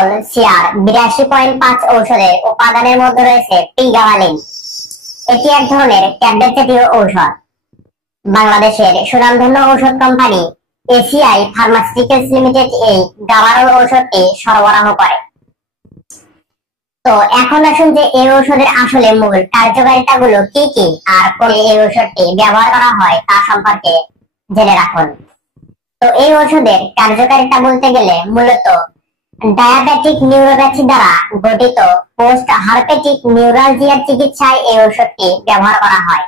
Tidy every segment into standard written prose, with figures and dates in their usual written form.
গাবারল CR 82.5 ঔষধের উপাদানের মধ্যে রয়েছে প্রিগাবালিন। এটি এক ধরনের ট্যাবলেট জাতীয় ঔষধ। বাংলাদেশের সুনামধন্য ঔষধ কোম্পানি এসিআই ফার্মাসিউটিক্যালস লিমিটেড এই গাবারল ঔষধটি সরবরাহ করে। তো এখন আসুন যে এই ঔষধের আসলে মূল কার্যকারিতাগুলো কি কি আর কোন এই ঔষধটি ব্যবহার করা হয় তা সম্পর্কে জেনে রাখুন। তো এই ঔষধের কার্যকারিতা বলতে গেলে মূলত ডায়াবেটিক নিউরোপ্যাথি দ্বারা গঠিত পোস্ট হারপেটিক নিউরালজিয়ার চিকিৎসায় এই ঔষধটি ব্যবহার করা হয়।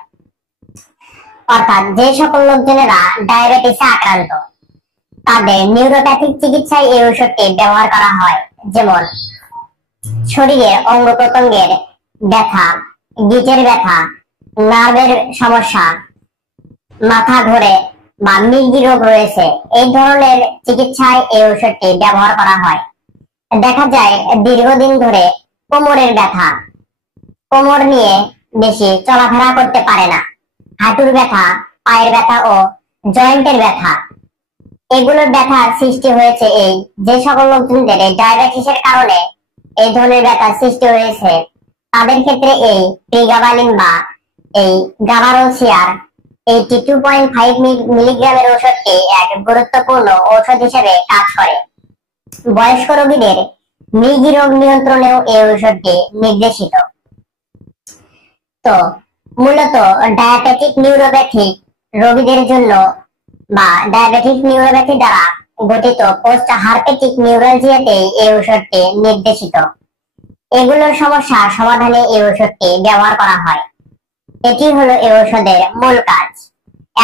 অর্থাৎ যে সকল লোকজনেরা ডায়াবেটিসে আক্রান্ত তাদের নিউরোপ্যাথিক চিকিৎসায় এই ঔষধটি ব্যবহার করা হয়। যেমন শরীরের অঙ্গ প্রত্যঙ্গের ব্যথা, গিটের ব্যথা, নার্ভের সমস্যা, মাথা ঘোরে বা মির্গি রোগ রয়েছে, এই ধরনের চিকিৎসায় এই ঔষধটি ব্যবহার করা হয়। দেখা যায় দীর্ঘদিন ধরে কোমরের ব্যথা, কোমর নিয়ে বেশি চলাফেরা করতে পারে না, হাঁটুর ব্যথা, পায়ের ব্যথা ও জয়েন্টের ব্যথা, এগুলোর ব্যথার সৃষ্টি হয়েছে এই যে সকল লোকজনদের এই ডায়াবেটিসের কারণে এই ধরনের ব্যথার সৃষ্টি হয়েছে তাদের ক্ষেত্রে এই প্রিগাবালিন বা এই গাবারল সিআর 82.5 মিলিগ্রামের ঔষধটি এক গুরুত্বপূর্ণ ঔষধ হিসেবে কাজ করে। বয়স্ক রোগীদের মৃগী রোগ নিয়ন্ত্রণেও এই ঔষধটি নির্দেশিত। তো মূলত ডায়াবেটিক নিউরোপ্যাথি রোগীদের জন্য বা ডায়াবেটিক নিউরোপ্যাথি দ্বারা গঠিত পোস্ট হারপেটিক নিউরালজিয়াতে এই ঔষধটি নির্দেশিত। এগুলোর সমস্যা সমাধানে এই ঔষধটি ব্যবহার করা হয়। এটি হলো এই ঔষধের মূল কাজ।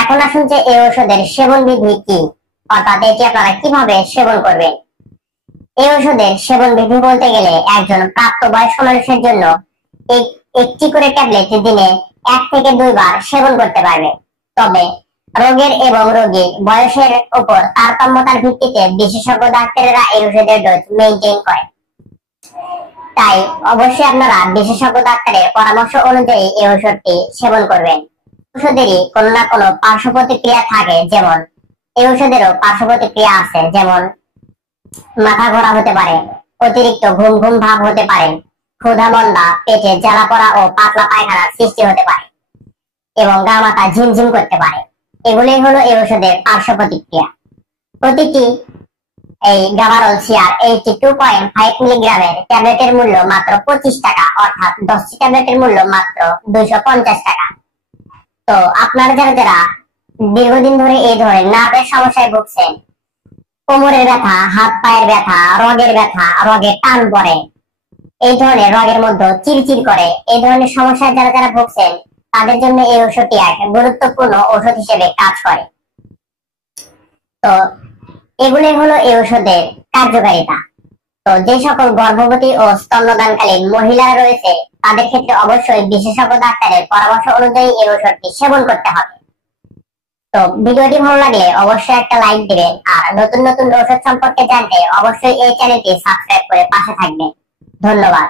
এখন আসুন যে এই ঔষধের সেবন বিধি কি, অর্থাৎ এটি আপনারা কিভাবে সেবন করবেন। এই ঔষধের সেবন বিধি বলতে গেলে একজন প্রাপ্তবয়স্ক মানুষের জন্য একটি করে ট্যাবলেট দিনে 1 থেকে 2 বার সেবন করতে পারবে। তবে রোগের এবং রোগীর বয়সের উপর তারতম্যতার ভিত্তিতে বিশেষজ্ঞ ডাক্তারেরা এই ওষুধের ডোজ মেইনটেইন করে। তাই অবশ্যই আপনারা বিশেষজ্ঞ ডাক্তারের পরামর্শ অনুযায়ী এই ওষুধটি সেবন করবেন। ওষুধেরই কোনো না কোনো পার্শ্ব প্রতিক্রিয়া থাকে, যেমন এই ওষুধেরও পার্শ্ব প্রতিক্রিয়া আছে, যেমন মাথা ঘোরা হতে পারে, অতিরিক্ত ঘুম ঘুম ভাব হতে পারে, ক্ষুধা মন্দা, পেটে জ্বালা পড়া ও পাতলা পায়খানার সৃষ্টি হতে পারে এবং গা মাথা ঝিমঝিম করতে পারে। এগুলোই হলো এই ওষুধের পার্শ্ব প্রতিক্রিয়া। প্রতিটি এই গাবারল সিআর 82.5 মিলিগ্রামের ট্যাবলেটের মূল্য মাত্র 25 টাকা, অর্থাৎ 10টি ট্যাবলেটের মূল্য মাত্র 250 টাকা। তো আপনারা যারা দীর্ঘদিন ধরে এই ধরনের নার্ভের সমস্যায় ভুগছেন, কোমরের ব্যথা, হাত পায়ের ব্যথা, রগের ব্যথা, রগে টান পড়ে, এই ধরনের রগের মধ্যে চিরচির করে, এই ধরনের সমস্যায় যারা ভুগছেন তাদের জন্য এই ওষুধটি এক গুরুত্বপূর্ণ ওষুধ হিসেবে কাজ করে। তো এগুলোই হলো এই ওষুধের কার্যকারিতা। তো যে সকল গর্ভবতী ও স্তন্যদানকালীন মহিলারা রয়েছে তাদের ক্ষেত্রে অবশ্যই বিশেষজ্ঞ ডাক্তারের পরামর্শ অনুযায়ী এই ওষুধটি সেবন করতে হবে। তো ভিডিওটি ভালো লাগলে অবশ্যই একটা লাইক দিবেন, আর নতুন নতুন ওষুধ সম্পর্কে জানতে অবশ্যই এই চ্যানেলটি সাবস্ক্রাইব করে পাশে থাকবেন। ধন্যবাদ।